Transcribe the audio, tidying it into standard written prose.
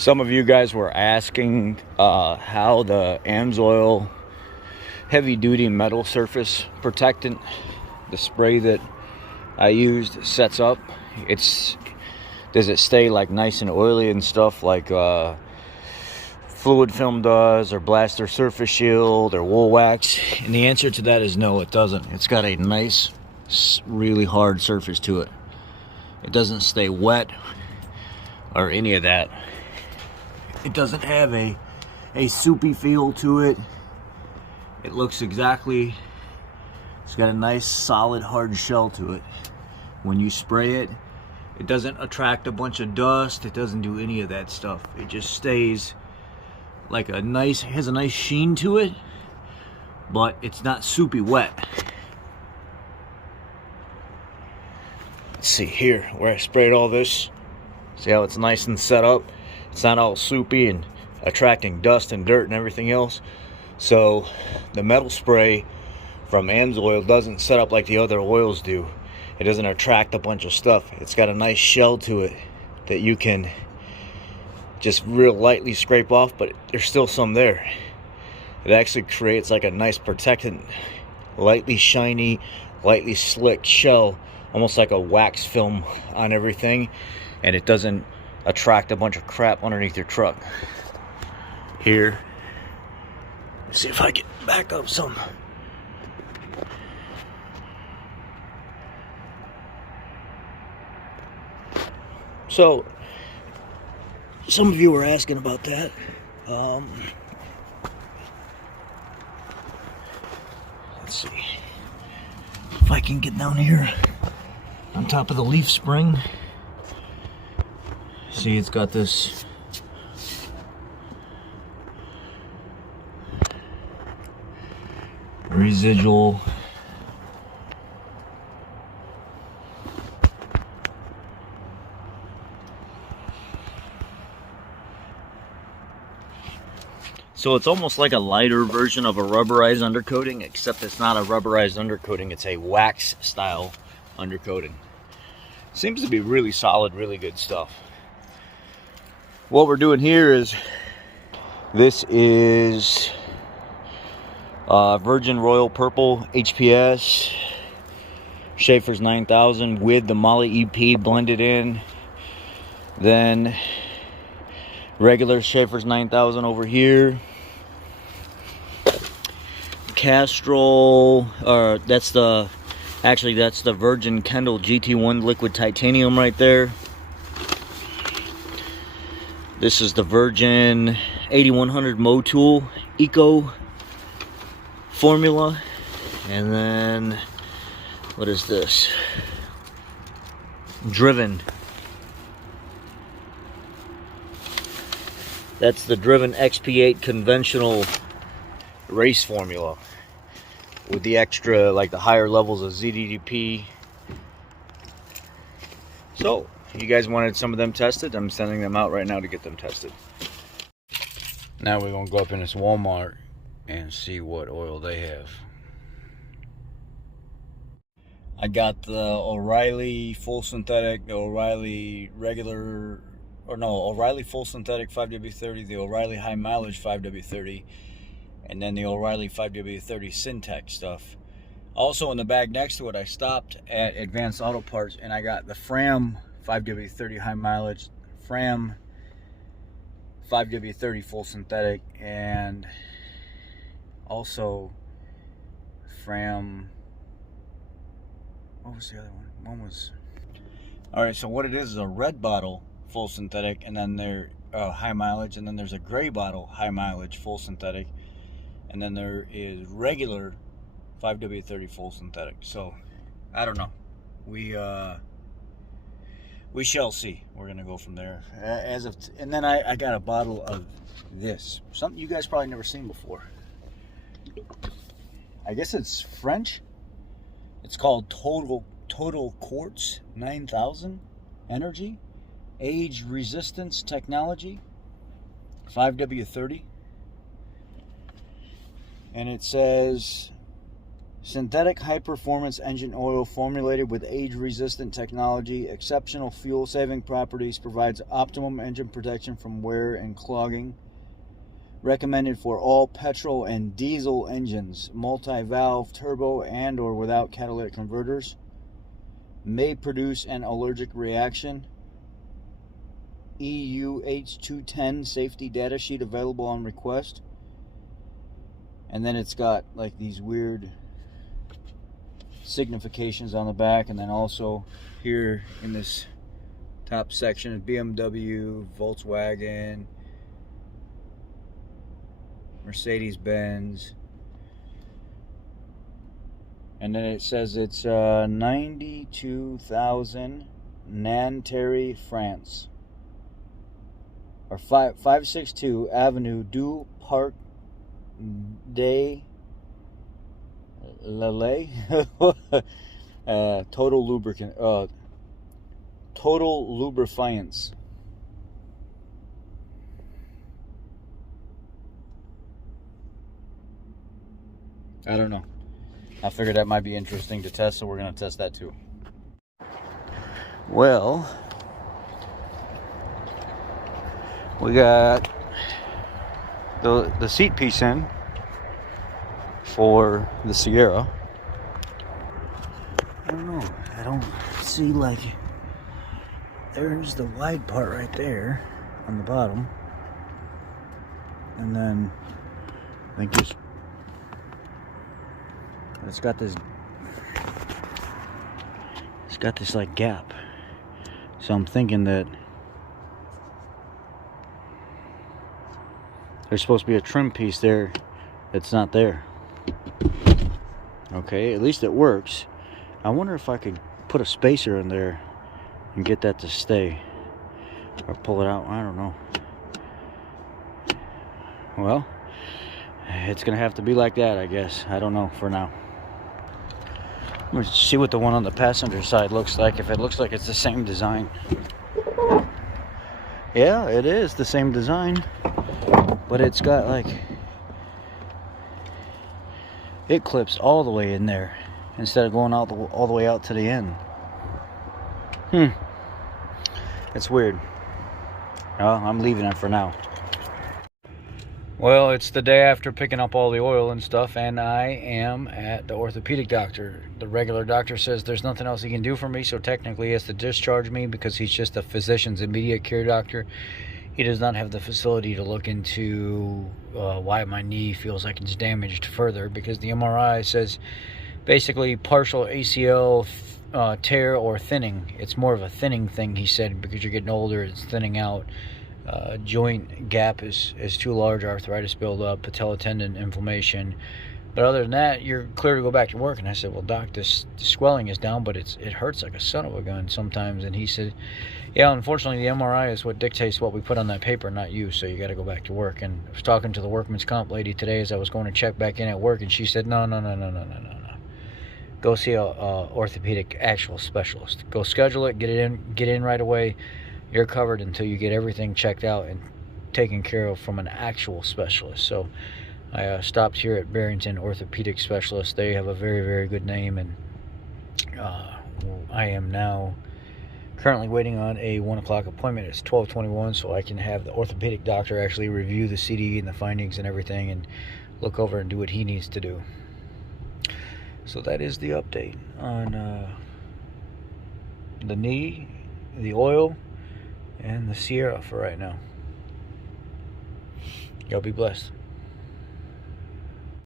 Some of you guys were asking how the AMSOIL heavy duty metal surface protectant, the spray that I used, sets up. Does it stay like nice and oily and stuff like fluid film does, or Blaster Surface Shield, or wool wax? And the answer to that is no, it doesn't. It's got a nice, really hard surface to it. It doesn't stay wet or any of that. It doesn't have a soupy feel to it. It looks exactly, it's got a nice solid hard shell to it. When you spray it, it doesn't attract a bunch of dust. It doesn't do any of that stuff. It just stays like has a nice sheen to it, but it's not soupy wet. Let's see here where I sprayed all this. See how it's nice and set up? It's not all soupy and attracting dust and dirt and everything else. So the metal spray from AMSOIL doesn't set up like the other oils do. It doesn't attract a bunch of stuff. It's got a nice shell to it that you can just real lightly scrape off, but there's still some there. It actually creates like a nice protectant, lightly shiny, lightly slick shell, almost like a wax film on everything, and it doesn't attract a bunch of crap underneath your truck. Here, let's see if I can back up some. So, some of you were asking about that. Let's see if I can get down here on top of the leaf spring. See, it's got this residual so it's almost like a lighter version of a rubberized undercoating, except it's not a rubberized undercoating, it's a wax style undercoating. Seems to be really solid, really good stuff. What we're doing here is, this is Virgin Royal Purple HPS Schaefer's 9000 with the Molly EP blended in. Then regular Schaefer's 9000 over here. Castrol, that's the Virgin Kendall GT1 liquid titanium right there. This is the Virgin 8100 Motul Eco formula. And then, what is this? Driven. That's the Driven XP8 conventional race formula with the extra, like the higher levels of ZDDP. So, you guys wanted some of them tested. I'm sending them out right now to get them tested. Now we're going to go up in this Walmart and see what oil they have. I got the O'Reilly full synthetic, the O'Reilly regular, O'Reilly full synthetic 5W30, the O'Reilly high mileage 5W30, and then the O'Reilly 5W30 Syntec stuff. Also in the bag next to it, I stopped at Advanced Auto Parts and I got the Fram 5W30 high mileage, Fram 5W30 full synthetic, and also Fram, what was the other one? One was, alright, so what it is a red bottle full synthetic, and then there high mileage, and then there's a gray bottle high mileage full synthetic, and then there is regular 5W30 full synthetic. So I don't know, we shall see. We're gonna go from there. And then I got a bottle of this, something you guys probably never seen before. I guess it's French. It's called Total Quartz 9000 Energy Age Resistance Technology 5W30, and it says Synthetic high-performance engine oil formulated with age-resistant technology, exceptional fuel-saving properties, provides optimum engine protection from wear and clogging. Recommended for all petrol and diesel engines, multi-valve, turbo, and or without catalytic converters. May produce an allergic reaction. EU H210 safety data sheet available on request. And then it's got like these weird significations on the back, and then also here in this top section is BMW, Volkswagen, Mercedes-Benz, and then it says it's 92,000 Nanterre, France, or 562 Avenue du Parc des Lele. Total lubricant. Total lubrifiance. I don't know. I figured that might be interesting to test, so we're going to test that too. Well, we got the seat piece in for the Sierra. I don't know. I don't see, like, there's the wide part right there on the bottom, and then I think it's got this like gap. So I'm thinking that there's supposed to be a trim piece there that's not there. Okay, at least it works. I wonder if I could put a spacer in there and get that to stay, or pull it out. I don't know. Well, it's gonna have to be like that, I guess. I don't know for now. Let's see what the one on the passenger side looks like, if it looks like it's the same design. Yeah, it is the same design, but it's got like, it clips all the way in there instead of going out all the way out to the end. It's weird. Well, I'm leaving it for now. Well, it's the day after picking up all the oil and stuff, and I am at the orthopedic doctor. The regular doctor says there's nothing else he can do for me, so technically he has to discharge me because he's just a physician's immediate care doctor. He does not have the facility to look into why my knee feels like it's damaged further, because the MRI says basically partial ACL tear or thinning. It's more of a thinning thing, he said, because you're getting older, it's thinning out. Joint gap is too large, arthritis buildup, patella tendon inflammation. But other than that, you're clear to go back to work. And I said, well, doc, this swelling is down, but it hurts like a son of a gun sometimes. And he said, yeah, unfortunately, the MRI is what dictates what we put on that paper, not you, so you got to go back to work. And I was talking to the workman's comp lady today as I was going to check back in at work, and she said, no. Go see a orthopedic actual specialist. Go schedule it, get in right away. You're covered until you get everything checked out and taken care of from an actual specialist. So I stopped here at Barrington Orthopedic Specialist. They have a very, very good name, and I am now currently waiting on a 1 o'clock appointment. It's 12:21, so I can have the orthopedic doctor actually review the CD and the findings and everything and look over and do what he needs to do. So that is the update on the knee, the oil, and the Sierra for right now. Y'all be blessed.